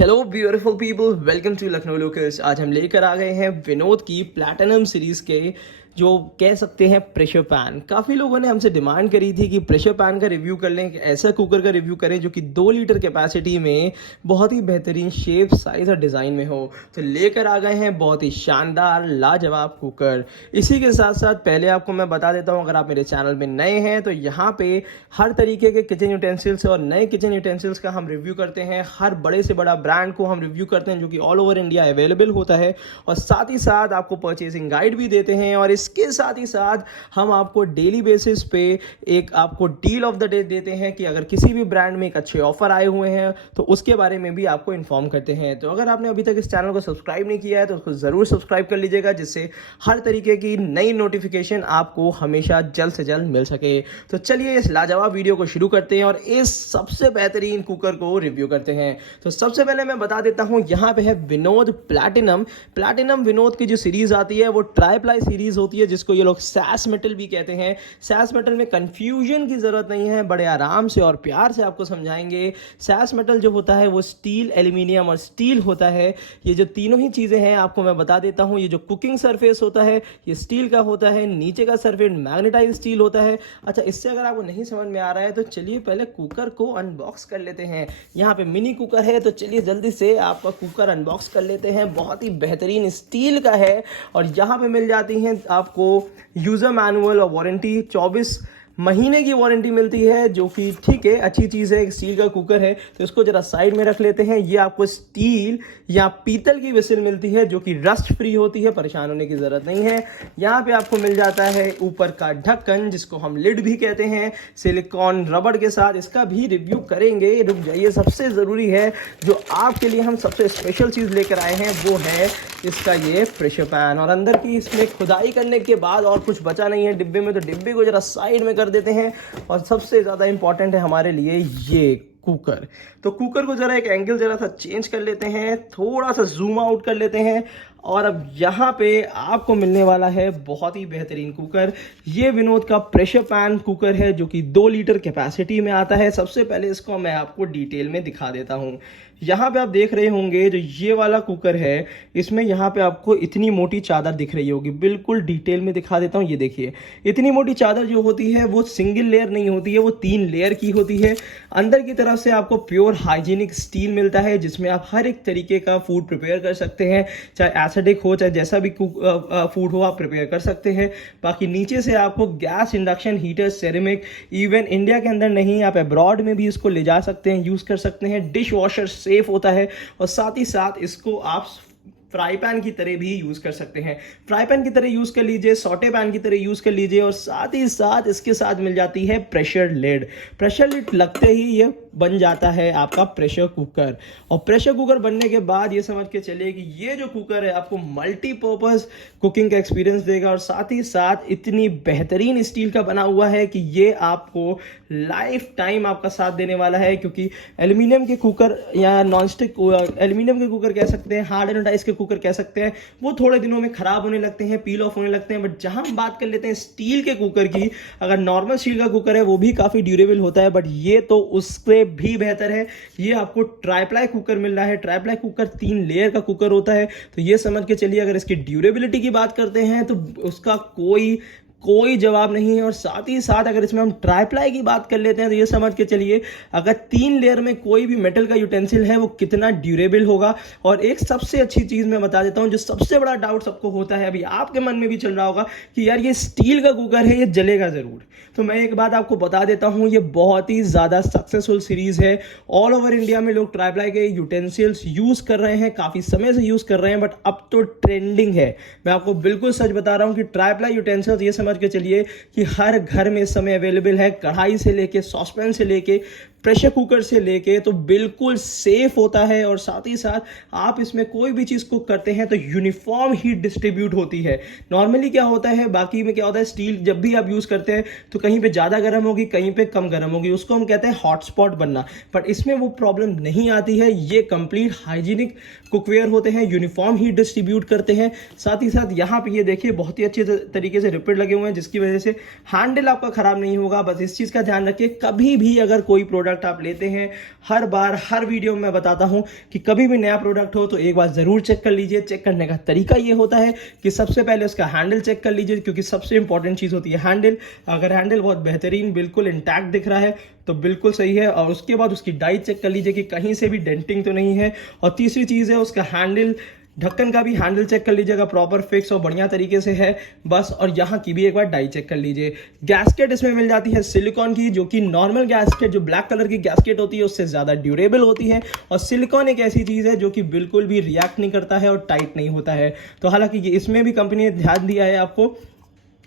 Hello beautiful people, welcome to Lucknow locals. आज हम लेकर आ गए हैं विनोद की प्लैटिनम सीरीज के जो कह सकते हैं प्रेशर पैन। काफ़ी लोगों ने हमसे डिमांड करी थी कि प्रेशर पैन का रिव्यू कर लें, कि ऐसा कुकर का रिव्यू करें जो कि 2 लीटर कैपेसिटी में बहुत ही बेहतरीन शेप, साइज़ और डिज़ाइन में हो। तो लेकर आ गए हैं बहुत ही शानदार लाजवाब कुकर। इसी के साथ साथ पहले आपको मैं बता देता हूँ, अगर आप मेरे चैनल में नए हैं तो यहाँ पे हर तरीके के किचन यूटेंसिल्स और नए किचन यूटेंसिल्स का हम रिव्यू करते हैं। हर बड़े से बड़ा ब्रांड को हम रिव्यू करते हैं जो कि ऑल ओवर इंडिया अवेलेबल होता है, और साथ ही साथ आपको परचेसिंग गाइड भी देते हैं। और इसके साथ ही साथ हम आपको डेली बेसिस पे एक आपको डील ऑफ द डे देते हैं कि अगर किसी भी ब्रांड में एक अच्छे ऑफर आए हुए हैं तो उसके बारे में भी आपको इन्फॉर्म करते हैं। तो अगर आपने अभी तक इस चैनल को सब्सक्राइब नहीं किया है तो उसको ज़रूर सब्सक्राइब कर लीजिएगा, जिससे हर तरीके की नई नोटिफिकेशन आपको हमेशा जल्द से जल्द मिल सके। तो चलिए इस लाजवाब वीडियो को शुरू करते हैं और इस सबसे बेहतरीन कुकर को रिव्यू करते हैं। तो सबसे पहले मैं बता देता हूं, यहाँ पे है विनोद प्लैटिनम विनोद की जो सीरीज आती है वो ट्राईप्लाई सीरीज होती है, जिसको ये लोग सैस मेटल भी कहते हैं। सैस मेटल में कंफ्यूजन की जरूरत नहीं है, बड़े आराम से और प्यार से आपको समझाएंगे। सैस मेटल जो होता है वो स्टील, एल्यूमिनियम और स्टील होता है। ये जो तीनों ही चीजें हैं आपको मैं बता देता हूं। ये जो कुकिंग सरफेस होता है ये स्टील का होता है, नीचे का सरफेस मैग्नेटाइज स्टील होता है। अच्छा, इससे अगर आपको नहीं समझ में आ रहा है तो चलिए पहले कुकर को अनबॉक्स कर लेते हैं। यहाँ पे मिनी कुकर है, तो चलिए जल्दी से आपका कुकर अनबॉक्स कर लेते हैं। बहुत ही बेहतरीन स्टील का है और यहाँ पे मिल जाती हैं आपको यूजर मैनुअल और वारंटी। 24 महीने की वारंटी मिलती है, जो कि ठीक है, अच्छी चीज़ है। एक स्टील का कुकर है तो इसको जरा साइड में रख लेते हैं। ये आपको स्टील या पीतल की विसिल मिलती है जो कि रस्ट फ्री होती है, परेशान होने की ज़रूरत नहीं है। यहाँ पे आपको मिल जाता है ऊपर का ढक्कन, जिसको हम लिड भी कहते हैं, सिलिकॉन रबड़ के साथ। इसका भी रिव्यू करेंगे, रुक जाइए। सबसे ज़रूरी है जो आपके लिए हम सबसे स्पेशल चीज़ लेकर आए हैं वो है इसका ये प्रेशर पैन। और अंदर की इसमें खुदाई करने के बाद और कुछ बचा नहीं है डिब्बे में, तो डिब्बे को जरा साइड में कर देते हैं। और सबसे ज़्यादा इंपॉर्टेंट है हमारे लिए ये कुकर। तो कुकर को जरा एक एंगल जरा सा चेंज कर लेते हैं, थोड़ा सा जूम आउट कर लेते हैं। और अब यहाँ पे आपको मिलने वाला है बहुत ही बेहतरीन कुकर। ये विनोद का प्रेशर पैन कुकर है जो कि 2 लीटर कैपेसिटी में आता है। सबसे पहले इसको मैं आपको डिटेल में दिखा देता हूँ। यहाँ पे आप देख रहे होंगे जो ये वाला कुकर है, इसमें यहाँ पे आपको इतनी मोटी चादर दिख रही होगी। बिल्कुल डिटेल में दिखा देता हूँ। ये देखिए, इतनी मोटी चादर जो होती है वो सिंगल लेयर नहीं होती है, वो 3 लेयर की होती है। अंदर की तरफ से आपको प्योर हाइजीनिक स्टील मिलता है, जिसमें आप हर एक तरीके का फूड प्रिपेयर कर सकते हैं, चाहे एसिडिक हो चाहे जैसा भी फूड हो आप प्रिपेयर कर सकते हैं। बाकी नीचे से आपको gas, induction heater, ceramic, even India के अंदर नहीं, आप अब्रॉड में भी इसको ले जा सकते हैं, यूज़ कर सकते हैं। डिश वॉशर सेफ होता है और साथ ही साथ इसको आप फ्राई पैन की तरह भी यूज़ कर सकते हैं। फ्राई पैन की तरह यूज़ कर लीजिए, सॉटे पैन की तरह यूज़ कर लीजिए। और साथ ही साथ इसके साथ मिल जाती है प्रेशर लिड। प्रेशर लिड लगते ही ये बन जाता है आपका प्रेशर कुकर। और प्रेशर कुकर बनने के बाद ये समझ के चलिए कि ये जो कुकर है आपको मल्टीपर्पज़ कुकिंग का एक्सपीरियंस देगा। और साथ ही साथ इतनी बेहतरीन स्टील का बना हुआ है कि ये आपको लाइफ टाइम आपका साथ देने वाला है, क्योंकि एल्यूमिनियम के कुकर या नॉन स्टिक एल्यूमिनियम के कुकर कह सकते हैं, हार्ड एनोडाइज के कुकर कह सकते हैं, वो थोड़े दिनों में खराब होने लगते हैं, पील ऑफ होने लगते हैं। बट जहां हम बात कर लेते हैं स्टील के कुकर की, अगर नॉर्मल स्टील का कुकर है वो भी काफ़ी ड्यूरेबल होता है, बट ये तो उससे भी बेहतर है। ये आपको ट्राईप्लाई कुकर मिल रहा है। ट्राईप्लाई कुकर 3 लेयर का कुकर होता है। तो ये समझ के चलिए, अगर इसकी ड्यूरेबिलिटी की बात करते हैं तो उसका कोई जवाब नहीं है। और साथ ही साथ अगर इसमें हम ट्राईप्लाई की बात कर लेते हैं तो ये समझ के चलिए, अगर 3 लेयर में कोई भी मेटल का यूटेंसिल है वो कितना ड्यूरेबल होगा। और एक सबसे अच्छी चीज़ मैं बता देता हूँ, जो सबसे बड़ा डाउट सबको होता है, अभी आपके मन में भी चल रहा होगा कि यार ये स्टील का कुकर है, ये जलेगा ज़रूर। तो मैं एक बात आपको बता देता हूँ, ये बहुत ही ज़्यादा सक्सेसफुल सीरीज़ है। ऑल ओवर इंडिया में लोग ट्राईप्लाई के यूटेंसिल्स यूज़ कर रहे हैं, काफ़ी समय से यूज़ कर रहे हैं, बट अब तो ट्रेंडिंग है। मैं आपको बिल्कुल सच बता रहा हूँ कि ट्राईप्लाई यूटेंसिल्स ये समझ के चलिए कि हर घर में इस समय अवेलेबल है। कढ़ाई से लेके, सॉसपैन से लेके, प्रेशर कुकर से लेके, तो बिल्कुल सेफ होता है। और साथ ही साथ आप इसमें कोई भी चीज़ कुक करते हैं तो यूनिफॉर्म हीट डिस्ट्रीब्यूट होती है। नॉर्मली क्या होता है, बाकी में क्या होता है, स्टील जब भी आप यूज़ करते हैं तो कहीं पे ज़्यादा गर्म होगी, कहीं पे कम गर्म होगी, उसको हम कहते हैं हॉटस्पॉट बनना। बट इसमें वो प्रॉब्लम नहीं आती है। ये कंप्लीट हाइजीनिक कुकवेयर होते हैं, यूनिफॉर्म हीट डिस्ट्रीब्यूट करते हैं। साथ ही साथ यहाँ पे ये देखिए बहुत ही अच्छे तरीके से रिपेड लगे हुए हैं, जिसकी वजह से हैंडल आपका ख़राब नहीं होगा। बस इस चीज़ का ध्यान रखिए, कभी भी अगर कोई प्रोडक्ट प्रोडक्ट आप लेते हैं, हर बार हर वीडियो में मैं बताता हूं कि कभी भी नया प्रोडक्ट हो तो एक बार ज़रूर चेक कर लीजिए। चेक करने का तरीका ये होता है कि सबसे पहले उसका हैंडल चेक कर लीजिए, क्योंकि सबसे इंपॉर्टेंट चीज़ होती है हैंडल। अगर हैंडल बहुत बेहतरीन बिल्कुल इंटैक्ट दिख रहा है तो बिल्कुल सही है। और उसके बाद उसकी डाई चेक कर लीजिए कि कहीं से भी डेंटिंग तो नहीं है। और तीसरी चीज़ है उसका हैंडल, ढक्कन का भी हैंडल चेक कर लीजिएगा, प्रॉपर फिक्स और बढ़िया तरीके से है बस। और यहाँ की भी एक बार डाई चेक कर लीजिए। गैस्केट इसमें मिल जाती है सिलिकॉन की, जो कि नॉर्मल गैस्केट जो ब्लैक कलर की गैस्केट होती है उससे ज़्यादा ड्यूरेबल होती है। और सिलिकॉन एक ऐसी चीज़ है जो कि बिल्कुल भी रिएक्ट नहीं करता है और टाइट नहीं होता है। तो हालांकि इसमें भी कंपनी ने ध्यान दिया है आपको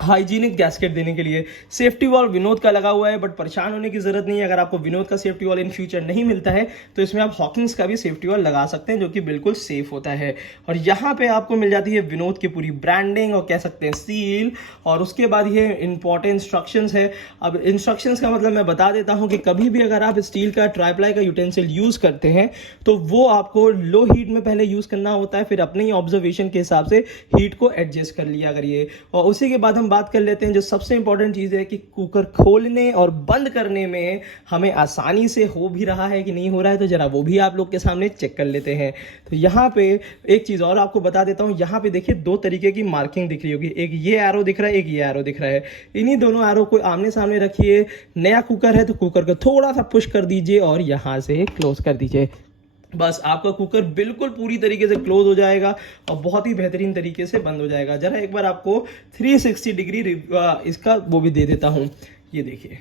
हाइजीनिक गैस्केट देने के लिए। सेफ्टी वॉल विनोद का लगा हुआ है, बट परेशान होने की जरूरत नहीं है। अगर आपको विनोद का सेफ्टी वॉल इन फ्यूचर नहीं मिलता है तो इसमें आप हॉकिंग्स का भी सेफ्टी वॉल लगा सकते हैं, जो कि बिल्कुल सेफ होता है। और यहाँ पे आपको मिल जाती है विनोद की पूरी ब्रांडिंग और कह सकते हैं सील। और उसके बाद ये इंपॉर्टेंट इंस्ट्रक्शंस है। अब इंस्ट्रक्शंस का मतलब मैं बता देता हूँ कि कभी भी अगर आप स्टील का ट्राईप्लाई का यूटेंसिल यूज करते हैं तो वो आपको लो हीट में पहले यूज करना होता है, फिर अपने ही ऑब्जर्वेशन के हिसाब से हीट को एडजस्ट कर लिया करिए। और उसी के बाद हम बात कर लेते हैं जो सबसे इंपॉर्टेंट चीज है कि कुकर खोलने और बंद करने में हमें आसानी से हो भी रहा है कि नहीं हो रहा है, तो जरा वो भी आप लोग के सामने चेक कर लेते हैं। तो यहाँ पे एक चीज और आपको बता देता हूँ, यहाँ पे देखिए दो तरीके की मार्किंग दिख रही होगी, एक ये एरो दिख रहा है, एक ये एरो दिख रहा है। इन्हीं दोनों एरो को आमने सामने रखिए। नया कुकर है तो कुकर को थोड़ा सा पुश कर दीजिए और यहाँ से क्लोज कर दीजिए। बस आपका कुकर बिल्कुल पूरी तरीके से क्लोज हो जाएगा और बहुत ही बेहतरीन तरीके से बंद हो जाएगा। जरा एक बार आपको 360 डिग्री इसका वो भी दे देता हूं। ये देखिए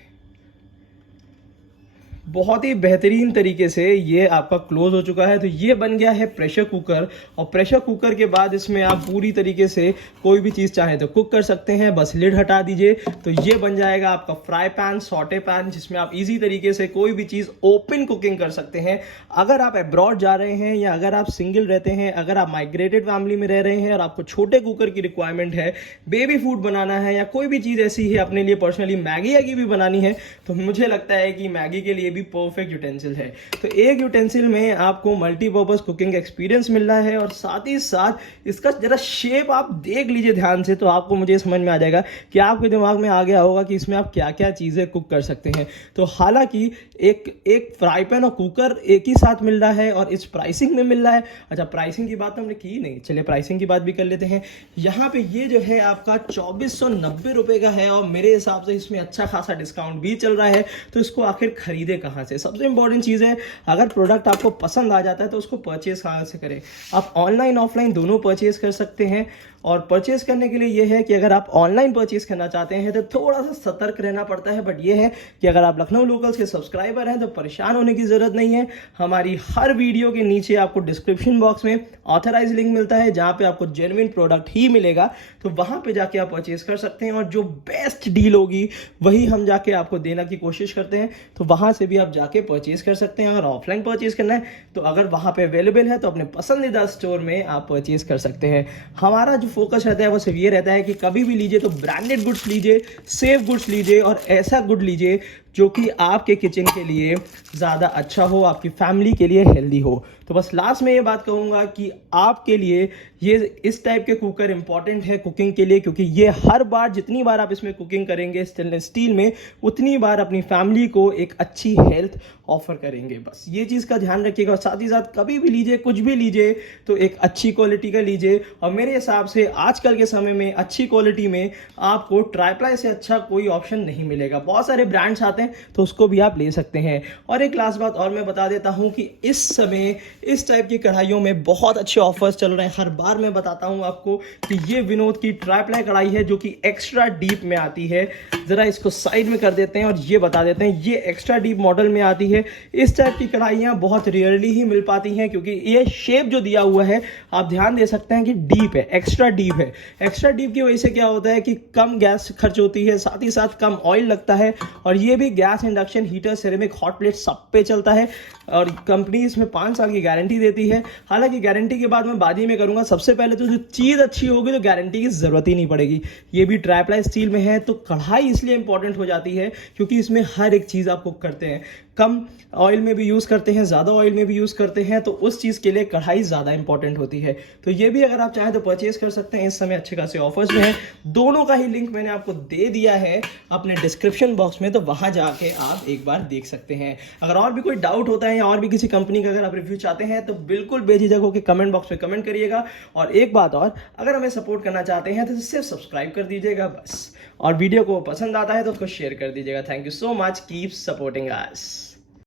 बहुत ही बेहतरीन तरीके से ये आपका क्लोज हो चुका है। तो ये बन गया है प्रेशर कुकर। और प्रेशर कुकर के बाद इसमें आप पूरी तरीके से कोई भी चीज़ चाहे तो कुक कर सकते हैं। बस लिड हटा दीजिए तो ये बन जाएगा आपका फ्राई पैन, सॉटे पैन, जिसमें आप इजी तरीके से कोई भी चीज़ ओपन कुकिंग कर सकते हैं। अगर आप अब्रॉड जा रहे हैं या अगर आप सिंगल रहते हैं, अगर आप माइग्रेटेड फैमिली में रह रहे हैं और आपको छोटे कुकर की रिक्वायरमेंट है, बेबी फूड बनाना है या कोई भी चीज़ ऐसी है अपने लिए पर्सनली मैगी भी बनानी है, तो मुझे लगता है कि मैगी के लिए भी परफेक्ट यूटेंसिल है। तो एक यूटेंसिल में आपको मल्टीपर्पज कुकिंग एक्सपीरियंस मिल रहा है और साथ ही साथ इसका जरा शेप आप देख लीजिए ध्यान से, तो आपको मुझे समझ में आ जाएगा कि आपके दिमाग में आ गया होगा कि इसमें आप क्या क्या चीज़ें कुक कर सकते हैं। तो हालांकि एक फ्राई पैन और कुकर एक ही साथ मिल रहा है और इस प्राइसिंग में मिल रहा है। अच्छा, प्राइसिंग की बात तो हमने की नहीं, चलिए प्राइसिंग की बात भी कर लेते हैं। यहाँ पे ये जो है आपका 2490 रुपए का है और मेरे हिसाब से इसमें अच्छा खासा डिस्काउंट भी चल रहा है। तो इसको आखिर खरीदे कहाँ से? सबसे इंपॉर्टेंट चीज़ है, अगर प्रोडक्ट आपको पसंद आ जाता है तो उसको परचेज कहाँ से करें? आप ऑनलाइन ऑफलाइन दोनों परचेज कर सकते हैं। और परचेज करने के लिए ये है कि अगर आप ऑनलाइन परचेज करना चाहते हैं तो थोड़ा सा सतर्क रहना पड़ता है, बट ये है कि अगर आप लखनऊ लोकल्स के सब्सक्राइबर हैं तो परेशान होने की ज़रूरत नहीं है। हमारी हर वीडियो के नीचे आपको डिस्क्रिप्शन बॉक्स में ऑथराइज लिंक मिलता है जहाँ पे आपको जेन्युइन प्रोडक्ट ही मिलेगा, तो वहाँ पे जाके आप परचेज कर सकते हैं और जो बेस्ट डील होगी वही हम जाके आपको देने की कोशिश करते हैं। तो वहाँ से भी आप जाके परचेज कर सकते हैं। और ऑफलाइन परचेज करना है तो अगर वहाँ पे अवेलेबल है तो अपने पसंदीदा स्टोर में आप परचेज कर सकते हैं। हमारा जो फोकस रहता है वो सिर्फ ये रहता है कि कभी भी लीजिए तो ब्रांडेड गुड्स लीजिए, सेफ गुड्स लीजिए और ऐसा गुड लीजिए जो कि आपके किचन के लिए ज़्यादा अच्छा हो, आपकी फैमिली के लिए हेल्दी हो। तो बस लास्ट में ये बात कहूँगा कि आपके लिए ये इस टाइप के कुकर इंपॉर्टेंट है कुकिंग के लिए, क्योंकि ये हर बार जितनी बार आप इसमें कुकिंग करेंगे स्टेनलेस स्टील में, उतनी बार अपनी फैमिली को एक अच्छी हेल्थ ऑफर करेंगे। बस ये चीज़ का ध्यान रखिएगा। और साथ ही साथ कभी भी लीजिए, कुछ भी लीजिए तो एक अच्छी क्वालिटी का लीजिए। और मेरे हिसाब से आजकल के समय में अच्छी क्वालिटी में आपको ट्राईप्लाई से अच्छा कोई ऑप्शन नहीं मिलेगा। बहुत सारे ब्रांड्स आते हैं तो उसको भी आप ले सकते हैं। और एक लास्ट बात और मैं बता देता हूं कि इस समय इस टाइप की कढ़ाइयों में बहुत अच्छे ऑफर्स चल रहे हैं। हर बार मैं बताता हूं आपको कि ये विनोद की ट्राईप्लाई कढ़ाई है जो कि एक्स्ट्रा डीप में आती है। जरा इसको साइड में कर देते हैं और ये बता देते हैं, ये एक्स्ट्रा डीप मॉडल में आती है। इस टाइप की कढ़ाइयाँ बहुत रेयरली ही मिल पाती हैं, क्योंकि ये शेप जो दिया हुआ है आप ध्यान दे सकते हैं कि डीप है, एक्स्ट्रा डीप है। एक्स्ट्रा डीप की वजह से क्या होता है कि कम गैस खर्च होती है, साथ ही साथ कम ऑयल लगता है। और ये भी gas, induction, heater, ceramic, hot plate सब पे चलता है। और कंपनी इसमें 5 साल की गारंटी देती है। हालांकि गारंटी के बाद मैं बाद ही में करूँगा, सबसे पहले तो जो चीज़ अच्छी होगी तो गारंटी की ज़रूरत ही नहीं पड़ेगी। ये भी ट्राईप्लाई स्टील में है, तो कढ़ाई इसलिए इंपॉर्टेंट हो जाती है क्योंकि इसमें हर एक चीज़ आप कुक करते हैं। कम ऑयल में भी यूज़ करते हैं, ज़्यादा ऑयल में भी यूज़ करते हैं, तो उस चीज़ के लिए कढ़ाई ज़्यादा इंपॉर्टेंट होती है। तो ये भी अगर आप चाहें तो परचेज कर सकते हैं, इस समय अच्छे खासे ऑफर्स में है। दोनों का ही लिंक मैंने आपको दे दिया है अपने डिस्क्रिप्शन बॉक्स में, तो वहाँ जाके आप एक बार देख सकते हैं। अगर और भी कोई डाउट होता है या और भी किसी कंपनी का अगर आप रिव्यू चाहते हैं तो बिल्कुल बेझिझक होकर कमेंट बॉक्स में कमेंट करिएगा। और एक बात और, अगर हमें सपोर्ट करना चाहते हैं तो सिर्फ सब्सक्राइब कर दीजिएगा बस, और वीडियो को पसंद आता है तो उसको शेयर कर दीजिएगा। Thank you so much, keep supporting us.